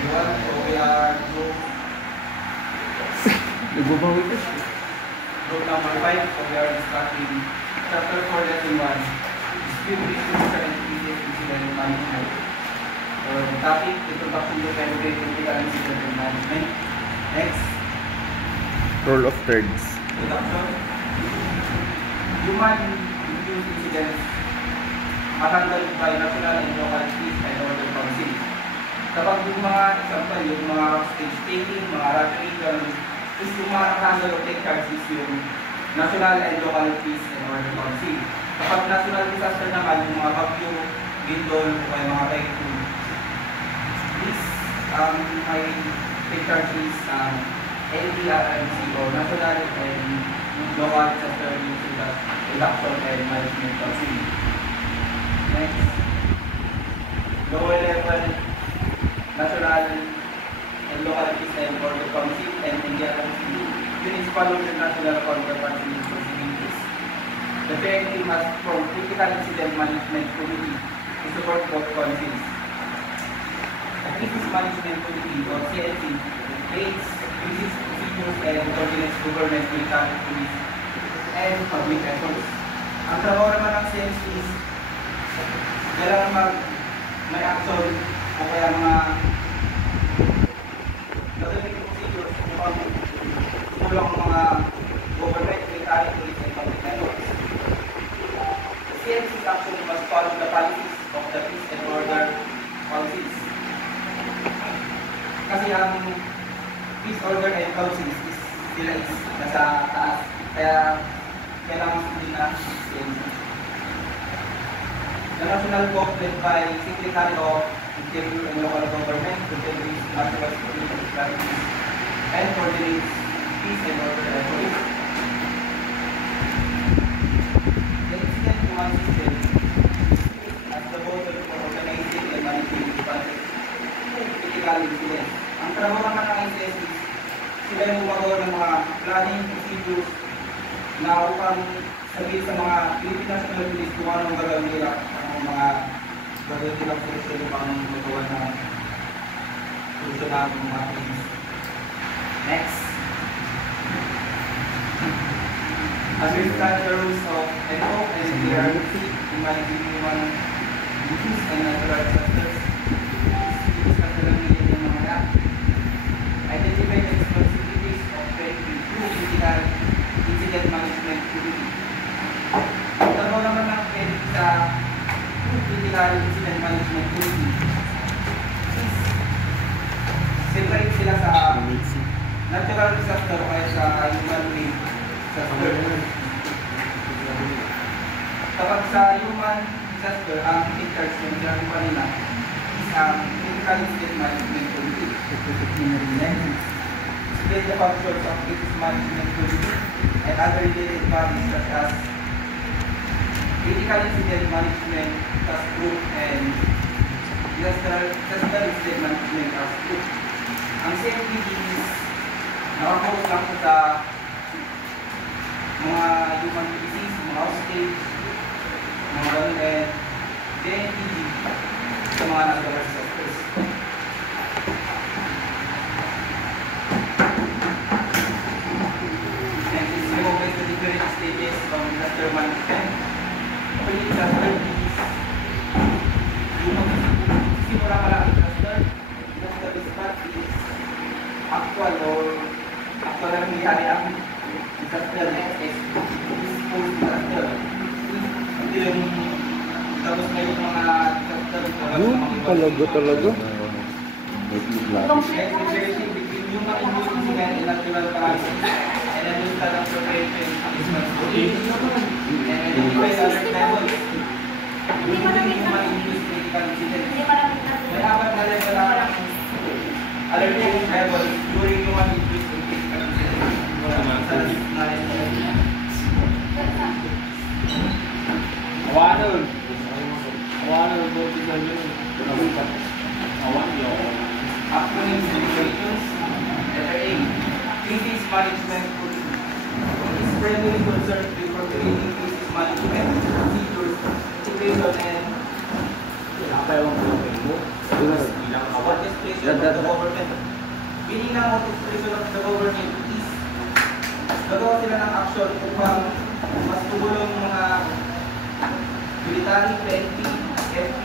everyone. So we are group number 5. So we are discussing chapter 4, lesson 1. Dispute issues and incident management. So the topic, introduction to fabric critical incident management. Next. Role of thirds. Introduction. Human-induced incidents handled by national and local police and order council. Kapag yung mga example, yung mga stage taking, mga robbery, is yung mga handle or take charge is yung national and local police and order council. Kapag national disaster naman, yung mga bagyo, bindol, o yung mga typhoon, this may take charge is NDRMC or National and Local Disaster Reduction and Management Council. Next, lower level National and Local System or the Council and NDRMC municipal or national counterparts in proceedings. The PNP must form Critical Incident Management Committee to support both councils. The Crisis Management Committee or CNC creates crisis procedures and coordinates government, military, police, and public efforts. Ang trabaho naman ng CNC is kailangan may action o kaya mga gagawin procedures upang tulong ang mga government, military, police, and public efforts. The CNC's action must follow the policies of the peace and order councils. Kasi ang peace order and councils is sila is nasa taas. Kaya kailangan sundin na CNC. The national board led by Secretary of Interior and Local Government, Secretaries, National Security Strategies, and coordinates peace and order efforts. The incident command system as the model for organizing and managing responses to critical incidents. Ang trabaho naman ng ICS is sila yung gumagawa ng mga planning procedures na upang sabihin sa mga Philippine National Police kung anong gagawin nila, ang mga gagawin nilang solusyon upang magawa ng solusyon ng mga police. Next. Understand the rules of NO and DRC in managing human issues and natural disasters. Discuss na lang nila yung mga yan. Identify the responsibilities of critical incident management committee. Ang trabaho naman ng sa critical incident management committee is separate sila sa natural disaster o kaya sa human-made disaster. Kapag sa human disaster, ang in-charge ng sinabi pa nila is ang critical incident management committee. Explain the functions of crisis management committee and other related bodies such as critical incident management task group and disaster incident management task group. Ang CMPD is nakapokus lang sa mga human disease, mga hostage, mga ganun, and DNPD sa mga natural disasters. Next is recognize the different stages of disaster management. Actually, disaster is yung simula ka lang disaster response is actual or actual na nangyayari ang disaster. Next is post disaster. Ito yung tapos na yung mga disaster Talaga. next is between human induced and natural causes and understand ang prevention and identify the alert levels. Human induced critical incident. May apat na level ang alerting level during human induced critical incident. Acronyms and regulations. Letter A. Crisis Management Policy. Is primarily concerned with coordinating crisis management procedures, integration, and orchestrating motivation of the government. Meaning na motivation of the government is gagawa sila ng action upang mas tumulong mga military, PNP, FP,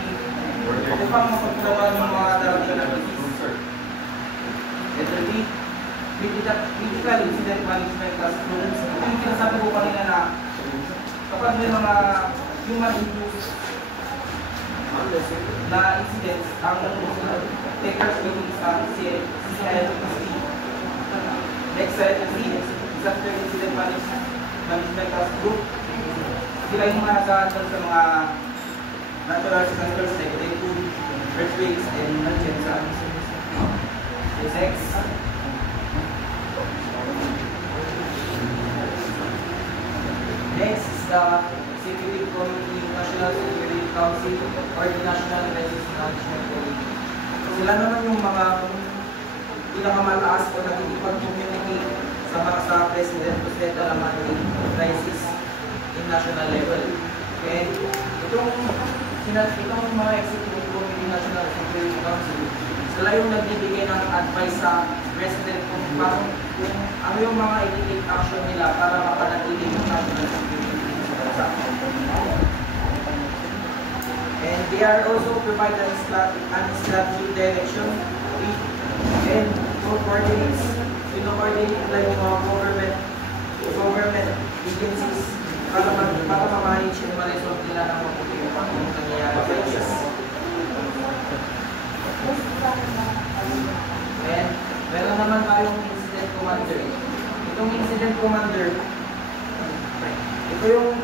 upang mapagkawan ng mga darating na disease. Ito critical incident management as students. Ito yung sinasabi ko kanina na kapag may mga human-induced na incidents, ang takers meetings ang CCILPC, XILPC, Disaster Incident Management Task Group. Sila yung mga nag-aandal sa mga natural disasters like typhoon, earthquakes, and emergency. Next. Next is the Executive Committee, National Security Council, or the National Crisis Management Committee. Sila naman yung mga pinakamataas o nagkikipag-communicate sa President to settle naman yung crisis in national level. And itong mga Executive Committee, National Security Council, sila yung nagbibigay ng advice sa President kung ano yung mga i-take action nila para mapanatili yung national security sa bansa. And they are also provide an strategic direction and coordinates, coordinate nila yung mga government agencies para ma-manage and ma-resolve nila ng mabuti yung nangyayari sa crisis. And meron naman tayong incident commander. Itong incident commander, ito yung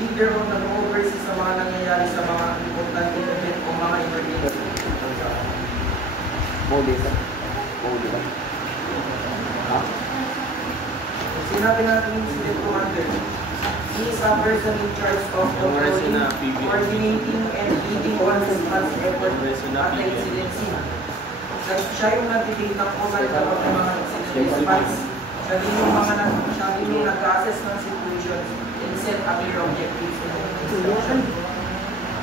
leader o nag-oversee sa mga nangyayari sa mga important event o mga emergency. Muli ka. Sinabi natin yung incident commander. He is a person in charge of controlling, coordinating, and leading all response effort at the incident scene. Siya yung nag-dictate ng total kapag ng mga incident response. Siya din yung nag-assess ng situation and set a clear objectives and instruction.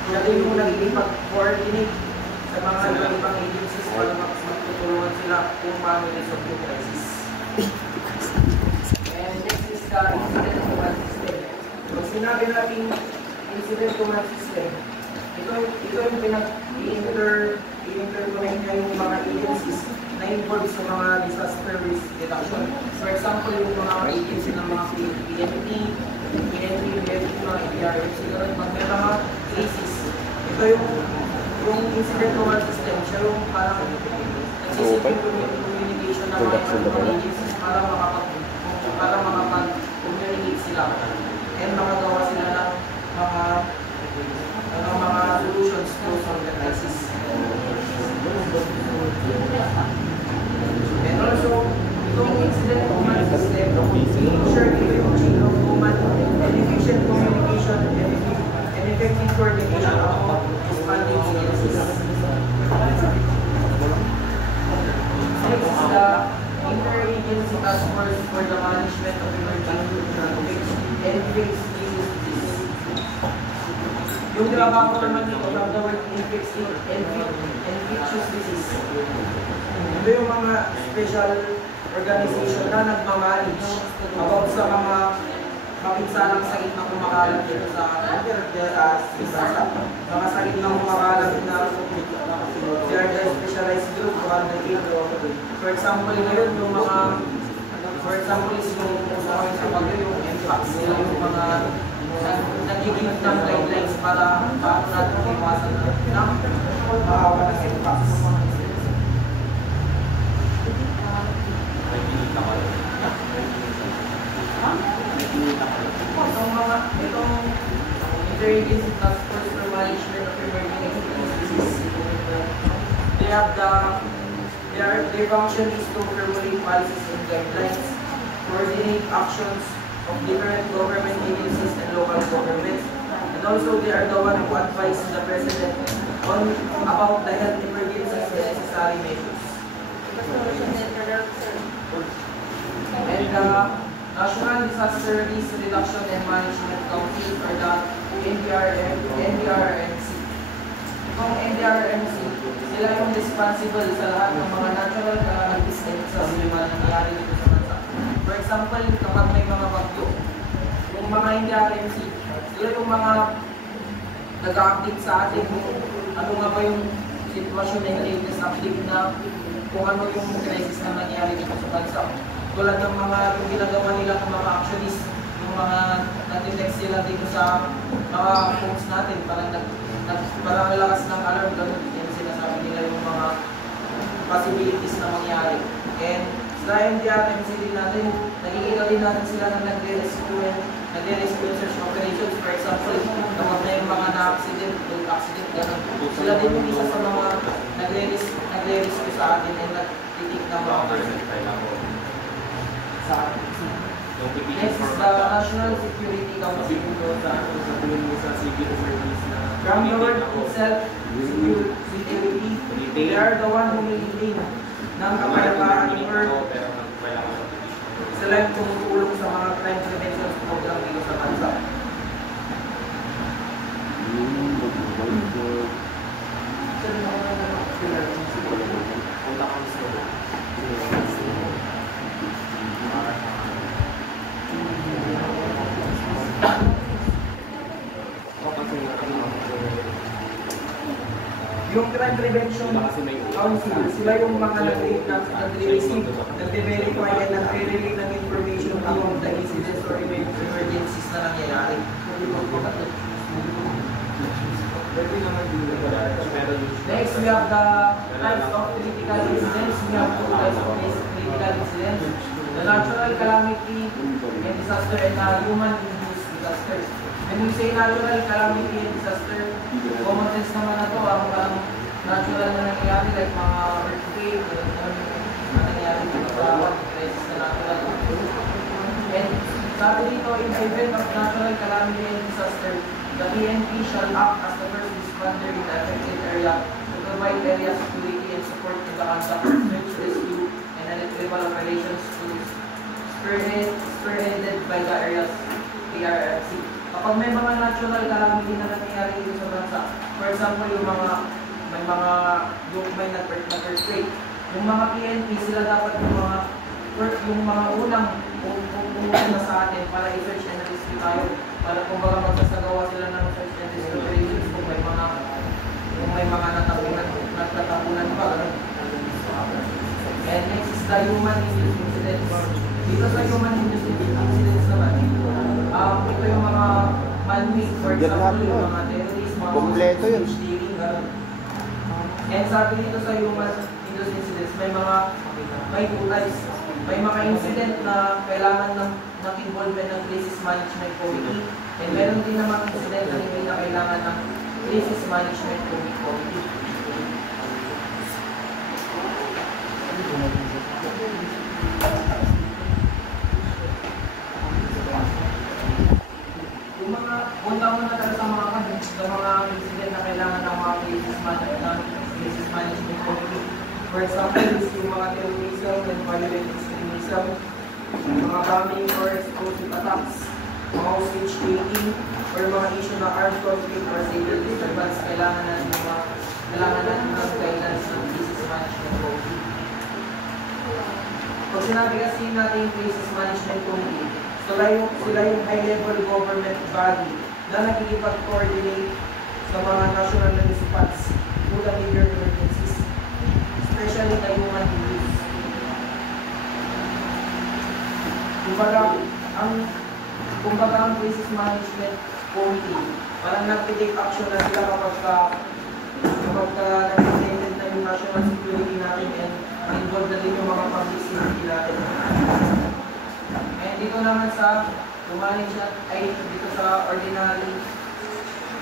Siya din yung nag-coordinate sa mga ibang agencies para magtutulungan sila kung paano resolve yung crisis. And next is the incident command system. Pag sinabi natin incident command system, ito yung i-interconnect niya yung mga agencies na involved sa mga disaster risk reduction. For example, yung mga agency ng mga PNP, mga EPRM, siguro pag may mga cases, ito yung incident command system, siya yung parang nagsisipin communication ng mga agencies para makapag-communicate sila and makagawa sila ng mga solutions to solve the crisis. And also, itong incident command system, ensure yung chain of command and efficient communication and effective coordination of responding agencies. Next is the Interagency Task Force for the Management of Emergency and Fixed Diseases. Yung trabaho naman yung of the word infectious disease. Ito yung mga special organization na nagmamanage about sa mga mapinsalang sakit na kumakalat dito sa bansa. Mga sakit na kumakalat na they are the specialized group to undertake. For example, ngayon yung mga is yung sa bagyo yung MPAX. Sila yung mga nagiging ng guidelines para paano natin iwasan ng maawa ng MPAX. Itong Interagency Task Force for Management of Emergency Diseases, their function is to formulate policies and guidelines, coordinate actions of different government agencies and local governments, and also they are the one who advise the President about the health emergencies and necessary measures. And National Disaster Risk Reduction and Management Council or the NDRMC. Itong NDRMC, sila yung responsible sa lahat ng mga natural calamities and disasters na nangyayari dito sa bansa. For example, kapag may mga bagyo, yung mga hindi RMC, sila yung mga nag-update sa atin kung ano nga ba yung sitwasyon na latest update na kung ano yung crisis na nangyayari dito sa bansa. Tulad ng mga yung ginagawa nila ng mga actionists, yung mga nag-text sila dito sa mga posts natin, parang lakas ng alarm, ganun. Yung sinasabi nila yung mga possibilities na mangyari. And sa MDRMC din natin, nakikita din natin sila na nagre-rescue search operations. For example, kapag na yung mga na-accident, ganun. Sila din yung isa sa mga nagre-rescue sa atin and nagtitik ng mga Next is the National Security Council. From the word itself, security, they are the one who may lead ng kapayapaan or sila yung tumutulong sa mga crime prevention program dito sa bansa. Yung Crime Prevention Council, sila yung mga nag-receive, nag-verify and nag-relay ng information about the incidents or emergencies na nangyayari. Next, we have the types of critical incidents. We have two types of critical incidents. The natural calamity and disaster and the human-induced disaster. When we say natural calamity and disaster, common sense naman na ito, ang natural na nangyayari like mga earthquake, na nangyayari dito sa crisis na natural. And sabi dito, in the event of natural calamity and disaster, the PNP shall act as the first responder in the affected area to provide area security and support in the conduct of search, rescue, and retrieval operations spearheaded by the area's PRFC. Kapag may mga natural calamity na nangyayari dito sa bansa, for example, yung may nag-earthquake, yung mga PNP, sila dapat yung mga unang pumunta sa atin para i-search and rescue tayo. Para kung baga magsasagawa sila ng search and rescue operations kung may mga nagtatapunan pa. And next is the human-induced incidents. Dito sa human-induced incidents naman, ito yung mga man-made, for example, yung mga terrorists, mga hostage stealing, gano'n. And sabi dito sa human-induced incidents, may two types. May mga incident na kailangan ng involvement ng Crisis Management Committee, and meron din naman incident na hindi na kailangan ng Crisis Management Committee. Punta muna tayo sa mga incident na kailangan ng mga Crisis Management Committee. For example, yung mga terrorism and violent extremism, mga bombing or explosive attacks, mga hostage taking, or mga issue na armed conflict or civil disturbance, kailangan natin ng guidance ng Crisis Management Committee. Pag sinabi kasi natin yung Crisis Management Committee, sila yung high-level government body na nakikipag-coordinate sa mga national municipalities through the major emergencies, especially the human use. Kumbaga ang Crisis Management Committee, parang nag-take action na sila kapag nag-related na yung national security natin and involved na din yung mga public safety natin. And dito naman sa dito sa ordinary,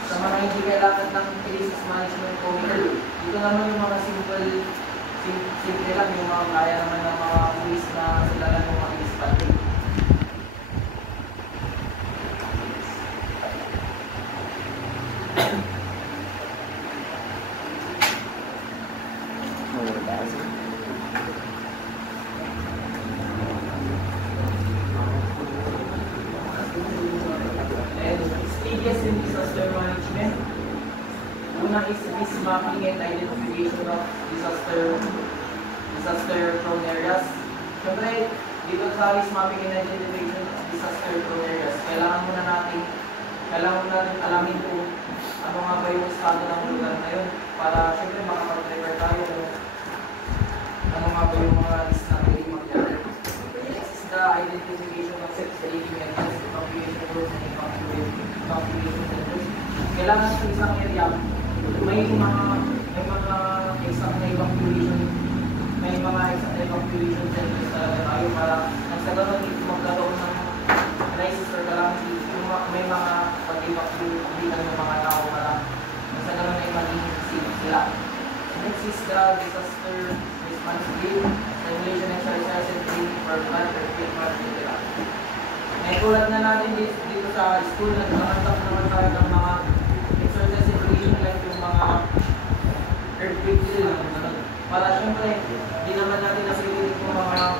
sa mga hindi kailangan ng Crisis Management Committee, dito naman yung mga simple lang, yung mga kaya naman ng mga police na sila lang yung mga dispatch. Stages in disaster management. Una is risk mapping and identification Identification of disaster prone areas. Siyempre, dito sa risk mapping and identification of disaster prone areas, kailangan muna natin alamin kung ano nga ba yung estado ng lugar na yun para siyempre makapag-prepare tayo kung ano nga ba yung mga risk na pwede mangyari. Next is the identification of safety methods, evacuation rules, and evacuation centers. Kailangan sa isang area, may mga exact na evacuation centers talaga tayo para nang sa ganun dito magkaroon ng crisis or calamity, may mga pag-evacuate ng mga tao para nang sa ganun ay maging safe sila. Next is the disaster response drill, simulation exercise and training for flood, earthquake management. Ngayon tulad na natin dito sa school, nagkakantak naman tayo ng mga exercise and training like yung mga earthquake drill para syempre hindi naman natin nasilit yung mga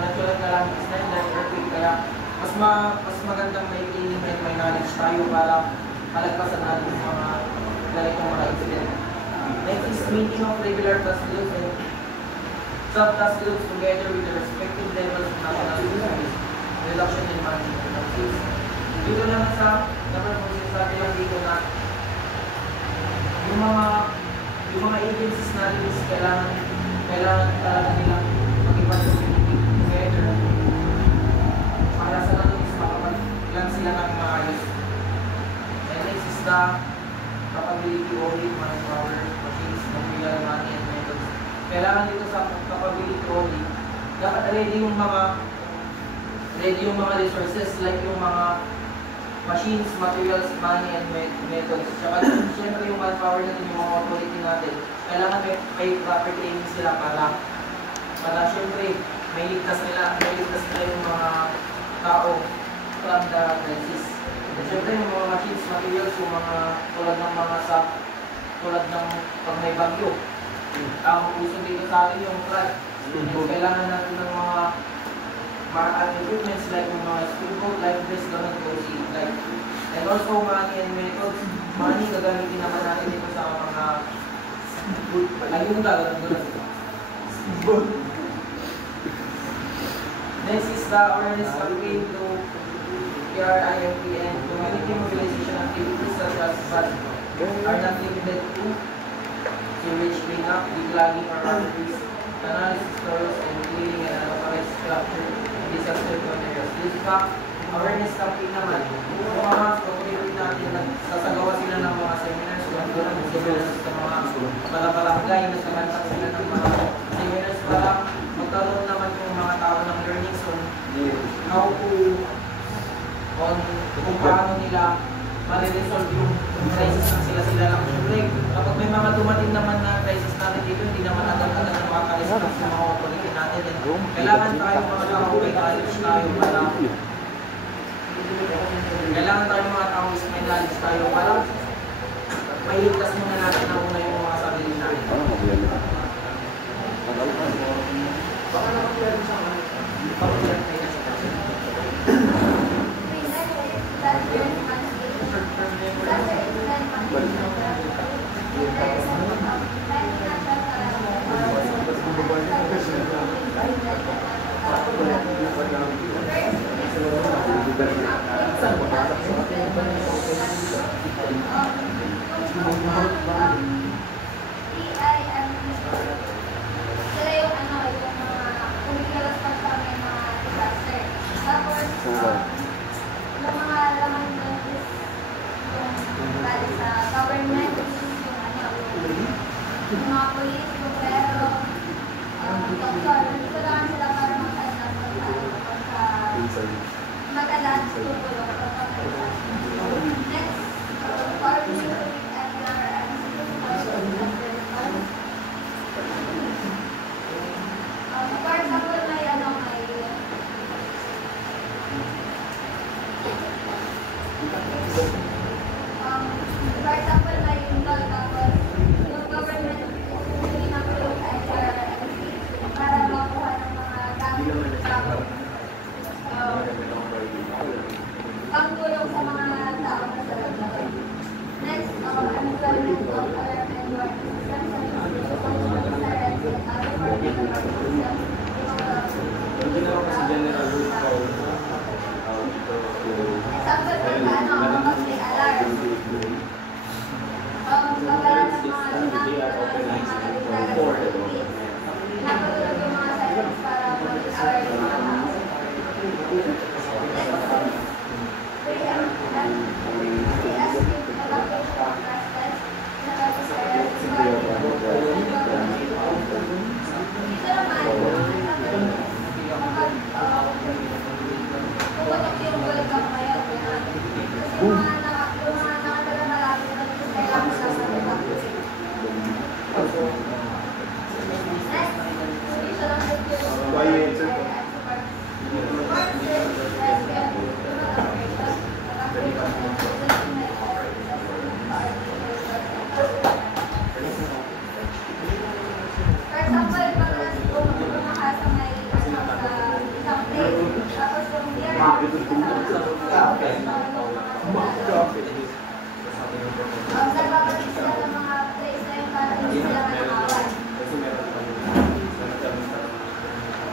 natural calamities na yun like earthquake, kaya mas magandang may training and may knowledge tayo para malagpasan natin yung mga ganitong mga incident. Next is meeting of regular task groups and sub-task groups together with the respective levels of national service, reduction in management of risk. Dito naman sa number 4 natin lang dito na yung mga agencies natin is kailangan talaga nilang mag-participate together para sa natin is makapag-plan sila ng maayos. And next is the capability audit, manpower, machines, material, money, and methods. Kailangan dito sa capability audit, dapat ready yung mga resources like yung mga machines, materials, money, and methods. Saka siyempre yung manpower natin, yung mga authority natin, kailangan may proper training sila para siyempre may ligtas nila yung mga tao from the crisis. Siyempre yung mga machines, materials, yung mga tulad ng pag may bagyo. Ang uso dito sa atin yung flood. Kailangan natin ng mga equipments like yung mga speedboat, life vest, ganun po like. And also money and methods. Money, gagamitin naman natin dito sa mga ayuda, ganun. Next is the awareness campaign to PRIMP and community mobilization activities such as but are not limited to sewage cleanup, declogging or water analysis, stores, and cleaning and unauthorized structure in disaster prone areas. This fact, awareness campaign naman, yung mga community natin, nagsasagawa sila ng mga seminars, sa mga barangay, nagkakantak sila ng mga seminars para magkaroon naman yung mga tao ng learnings on kung paano nila ma-resolve yung crisis ng sila lang. Siyempre, kapag may mga dumating naman na crisis natin dito, hindi naman agad-agad na makaka-response sa mga authority natin. Kailangan tayo mga tao, may knowledge tayo para may ligtas muna natin na una yung mga sarili natin. Baka naman pwede sa mga Nagpapatid sila ng mga place na yun para hindi sila manakawan.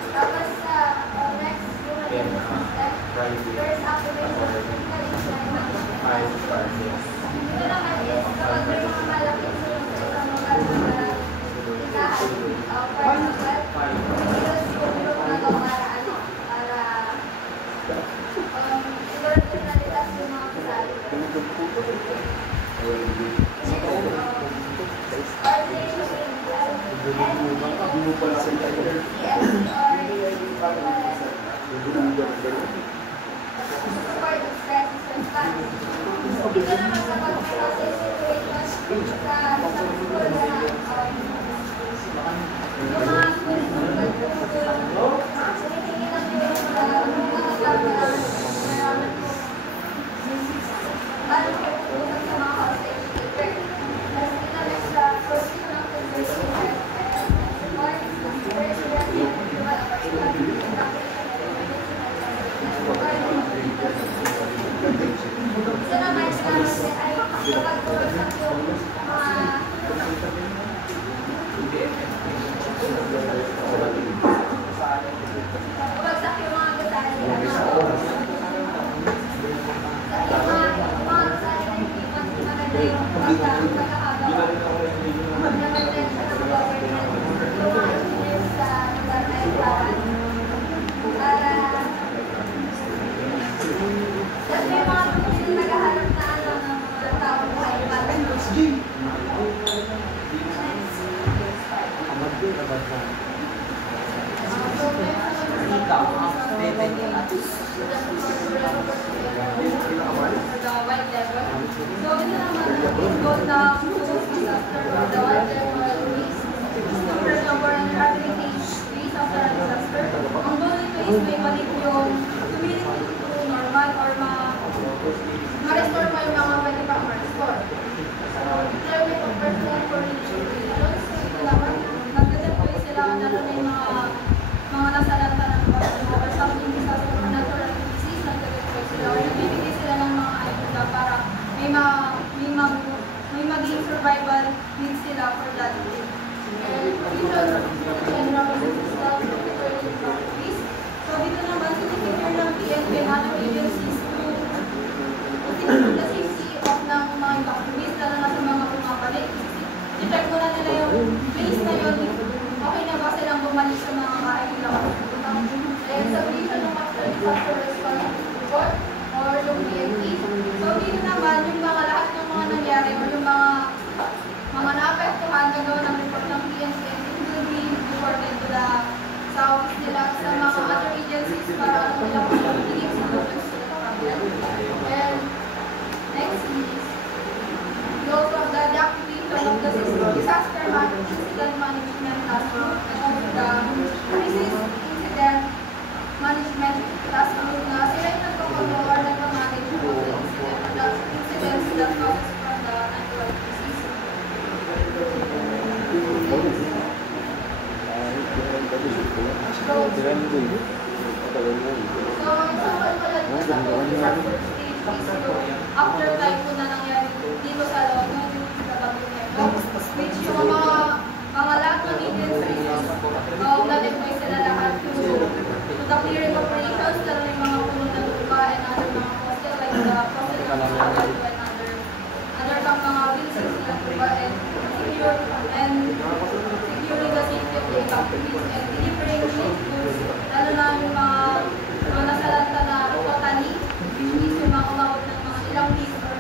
Tapos sa next, step, first activation, ito naman is kapag may mga malaking sulong sa isang lugar na tikahan, for example, use yung mga para siguro pinalitas yung mga kasali. Support of stress response. Ito naman sa pag-process situation sa school na yung mga school sinitingin lang yung mga gagawin paano kayo pupunta sa mga house educator. Tapos ito next sa position of conversation and support, first reaction, isa naman ay kapag pumagsak yung mga gusali na mga gusali na hindi maganda yung pagkakagawa. Naman din siya ng government yung mga engineers sa lugar na ipapan. Para tapos may mga hindi naghahanap na ano ng mga taong buhay para ma-restore pa yung mga pwede pa ma-restore. Climate of personal correlations, nagdadeploy sila na may mga nasalanta ng or something disaster or natural disease, nagdadeploy sila or nagbibigay sila ng mga ayuda para may maging survival needs sila for that day. And dito, general self-preparation practice. So dito naman, sinisecure ng PNP and other agencies to the safety of ng mga evacuees, lalo na sa mga pumapalik. I-check muna nila yung place na yun, okay na ba silang bumalik sa mga kailangan. And submission ng disaster response report or yung PNP. So dito naman, yung mga lahat ng mga nangyari or yung mga naapektuhan gagawin ng report ng PNP, it will be reported to the sa office nila sa mga other agencies para ano nila kung magiging solutions to the problem. And next is go from the activation of the disaster incident management task group and the crisis incident management task group na sila yung nagpakontrol or nagpamanage of the incident or the incidents that causes from the natural disease. So example pala dito sa disaster stage is after typhoon na nangyari dito sa London, sa Bagong Negro, which yung mga lahat ng agencies, na-deploy sila lahat to the clearing operations, lalo yung mga punong na lupa and other mga coastal, like the coastal and other pang mga buildings na lupa and securing the safety of the evacuees and delivering relief goods, lalo na yung mga nasalanta na totally, which is yung mga umabot ng mga ilang weeks or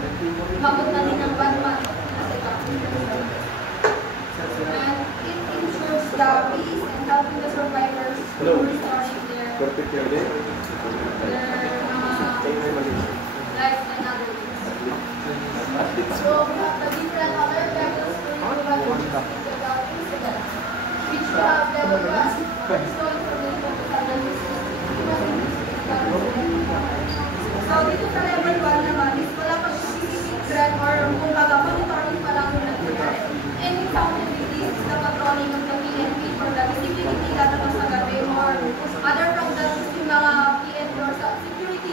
umabot na din ng 1 month na sa evacuation. And it ensures the peace and helping the survivors to restoring their lives and other things. So we have the different other levels to evaluate the incident, which we have level 1, personal information to the So dito sa level 1 naman is wala pang specific threat or kung baga monitoring pa lang yung nangyayari. Any sound activities, the patrolling of the PNP for the visibility lalo na sa gabi or other from the yung mga PNP or sa security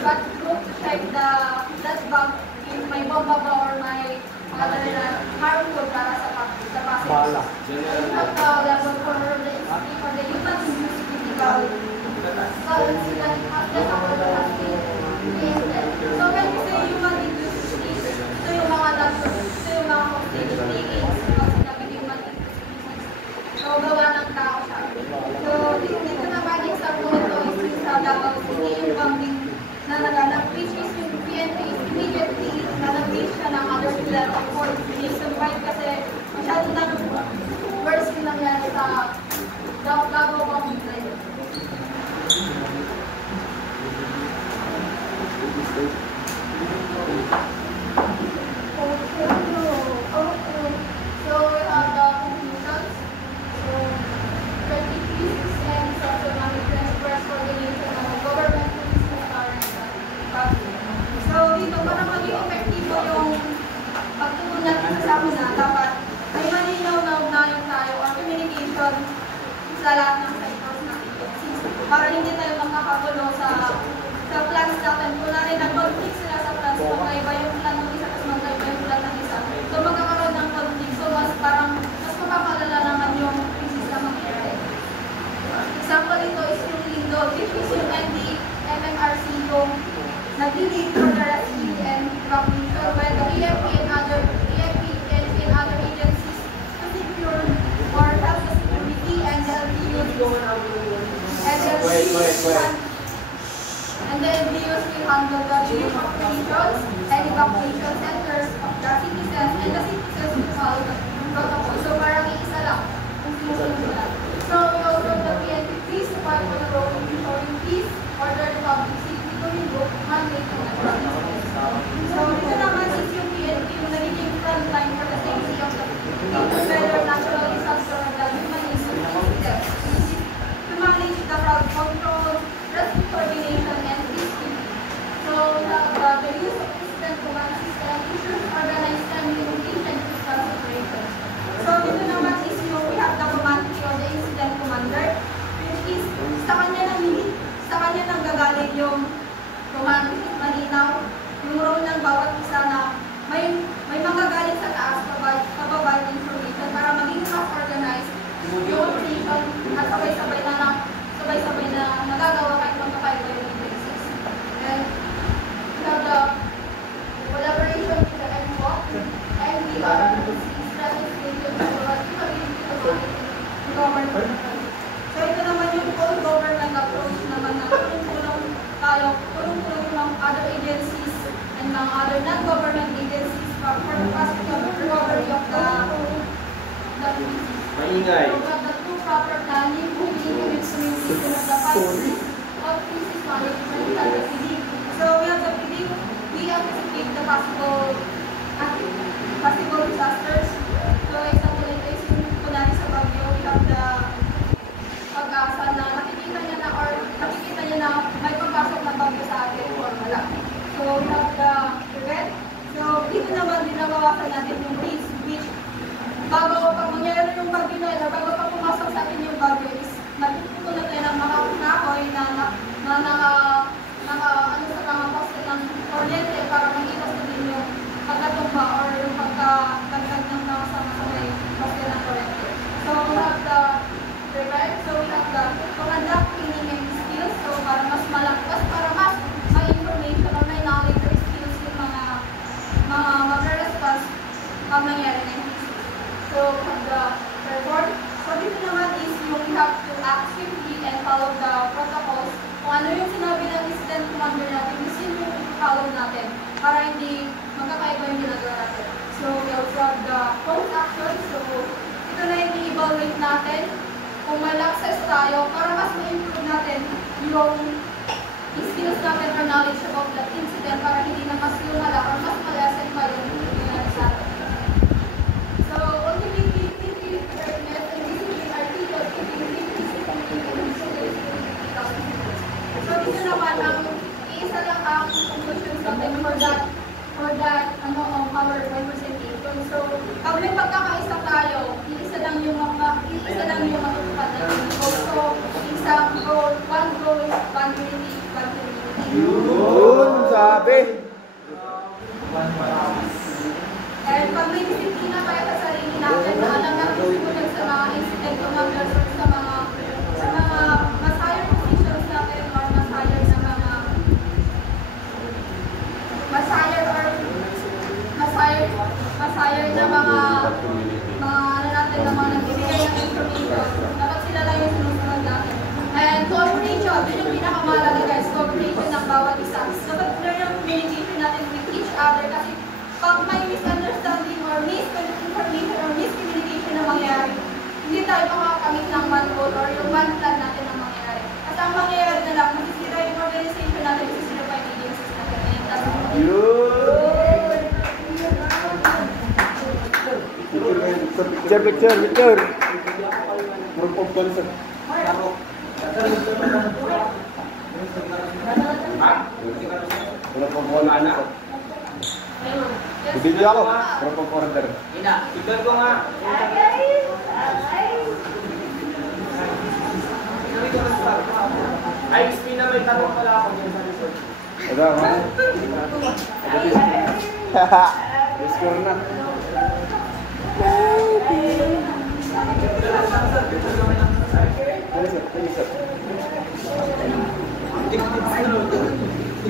SWAT group to check that bag if may bomba ba or may other harmful para sa passage. At level for the human induced critical currency that has been created. So when we say human induced disease, ito yung mga hostility aids. Pag sinabi human induced disease, so gawa ng tao siya. So dito naman yung example ito is yung sa Davao City, yung bombing na naganap, which is yung PNP is immediately nanag-reach siya ng other level for nationwide kasi masyado nang worse yung nangyari sa Davao bombing na yun. So we have the conclusions. So 23 and socio-economic transfers coordination of government so dito para maging epektibo yung pagtugon natin sa samuna, dapat may malinaw na ugnayan tayo or communication sa lahat ng sectors natin para hindi tayo magkakagulo sa plans natin. Kung na rin nag-conflict sila sa plans, magkaiba yung plan ng isa kasi magkaiba yung plan ng isa. So magkakaroon ng conflict. So mas mapapalala naman yung crisis na mangyayari. Example ito is yung Lindo, which is yung MMRC yung nag-lead for the rescue and evacuation when the EMP and other agencies to secure or help the security and the LGUs and the LGUs will handle the relief operations and evacuation centers of the citizens and the citizens will follow the protocol. So parang isa lang kung sinusunod lang. So we also the PNP please to fight for the role in ensuring peace, order, and public safety. So dito naman is yung PNP yung nagiging frontline for the safety of the people, whether natural disaster or the human incident, to manage the crowd control, rescue coordination, and peacekeeping. So the use of incident command system ensures organized and efficient response operations. So dito naman is yung we have the command or the incident commander, which is sa kanya nang gagaling yung command, malinaw, yung role ng bawat isa na may mga galing sa taas, pababa yung information para maging mas organized yung operation at sabay-sabay na nagagawa kahit magkakaiba yung places. And we have the collaboration with the NWOC and we are strategic government. So ito naman yung full government approach naman na tulong-tulong ng other agencies and mga other non-government agencies for the recovery of the disease. Maingay. So the two proper planning, moving with communication of the policies of crisis management and the PD. So we have the PD, we anticipate the possible disasters. So example ito is yung kunwari sa Baguio, we have the pag-asa na nakikita niya na may pagpasok na bagyo sa atin or wala. So we have the prevent. So dito naman dinabawasan natin yung risk which bago pa mangyayari yung bagyo na yun, bago pa pumasok sa atin yung bagyo is natututo na tayo ng mga kahoy na sa mga poste ng kuryente para mag-iwas na din yung pagkatumba or yung pagkagagdag ng mga sa may poste ng kuryente. So we have the prevent. So we have the conduct training and skills. So para mas malakas, para mas may information or may knowledge or skills yung mga mag-response pag nangyari na yung crisis. So we have the report. So dito naman is yung we have to act swiftly and follow the protocols. Kung ano yung sinabi ng incident commander natin, yun yung follow natin para hindi magkakaiba yung ginagawa natin. So we also have the post action. So ito na yung i-evaluate natin kung may access tayo para mas ma-improve natin yung skills natin or knowledge about that incident para hindi na mas lumala or mas malasan pa yung nangyari sa atin. So, ultimately, thinking preparedness and discipline are key to achieving so, dito naman ang isa lang ang conclusion natin for that our representation. So, pag may pagkakaisa tayo, isa lang yung matutupad natin. So, isang goal, one goal, one unity, one community. Grabe. And pag may disiplina tayo sa sarili natin, na alam natin sumunod sa mga incident o numbers or sa mga mas higher positions natin or mas higher na mga mas higher na mga ano natin na mga nagbibigay ng information. Dapat sila lang yung sinusunod natin. And cooperation, yun yung pinakamahalaga guys, cooperation ng bawat isa. Dapat clear yung communication natin with each other kasi pag may misunderstanding or misinformation or miscommunication na mangyayari, hindi tayo makakamit ng one goal or yung one plan natin na mangyayari. Kasi ang mangyayari na lang, masisira yung organization natin, masisira pa yung agencies natin. And that's Picture. Group of concert. Group of order. Bibili ako. Group of order. Tignan ko nga. Ay, Spin na may tanong pala ako dyan sa resort. Ada, ha? Score na.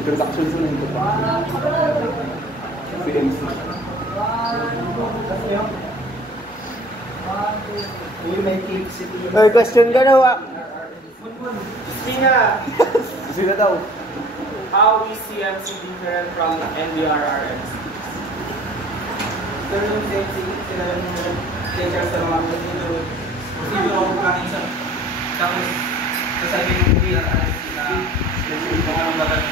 Introduction sa nito pa. PMC. Ay, question ka na, wa? Spin na. Sino daw? How is CMC different from NDRRMC? Pero yung CMC, sila yung teacher sa mga procedure ako planning sa tapos sasabi yung NDRRMC na kung anong bagal.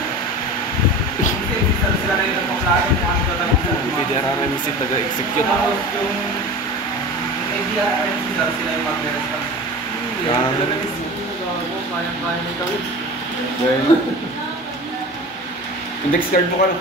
Sila na yung nagpaplano kung anong bagal. PDRRMC taga-execute. Tapos yung NDRRMC sila yung mag-response. Kaya may kawit. Index card mo ka na.